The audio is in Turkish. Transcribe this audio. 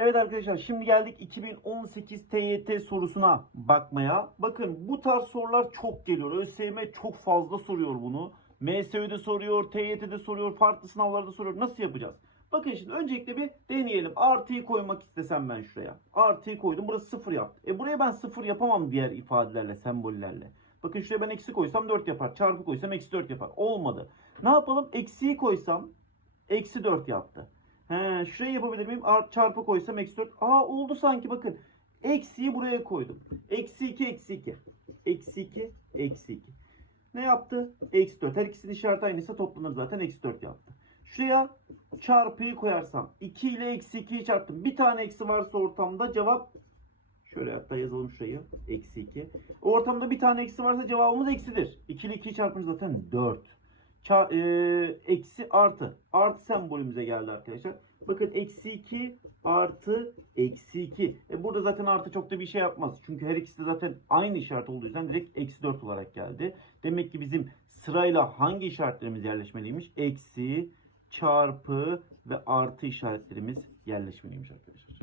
Evet arkadaşlar şimdi geldik 2018 TYT sorusuna bakmaya. Bakın bu tarz sorular çok geliyor. ÖSYM çok fazla soruyor bunu. MSÜ'de soruyor, TYT'de soruyor, farklı sınavlarda soruyor. Nasıl yapacağız? Bakın şimdi öncelikle bir deneyelim. Artıyı koymak istesem ben şuraya. Artıyı koydum. Burası sıfır yaptı. E buraya ben sıfır yapamam diğer ifadelerle, sembollerle. Bakın şuraya ben eksi koysam 4 yapar. Çarpı koysam eksi 4 yapar. Olmadı. Ne yapalım? Eksiyi koysam eksi 4 yaptı. He, şuraya yapabilir miyim? Art, çarpı koysam eksi 4. Aa oldu sanki bakın. Eksiyi buraya koydum. Eksi 2 eksi 2. Eksi 2 eksi 2. Ne yaptı? Eksi 4. Her ikisinin işareti aynıysa toplanır zaten. Eksi 4 yaptı. Şuraya çarpıyı koyarsam 2 ile eksi 2'yi çarptım. Bir tane eksi varsa ortamda cevap şöyle hatta yazalım şurayı. Eksi 2. Ortamda bir tane eksi varsa cevabımız eksidir. 2 ile 2'yi çarpınca zaten 4. E, eksi artı. Artı sembolümüze geldi arkadaşlar. Bakın eksi 2 artı eksi 2. E burada zaten artı çok da bir şey yapmaz. Çünkü her ikisi de zaten aynı işaret olduğu yüzden direkt eksi 4 olarak geldi. Demek ki bizim sırayla hangi işaretlerimiz yerleşmeliymiş? Eksi, çarpı ve artı işaretlerimiz yerleşmeliymiş arkadaşlar.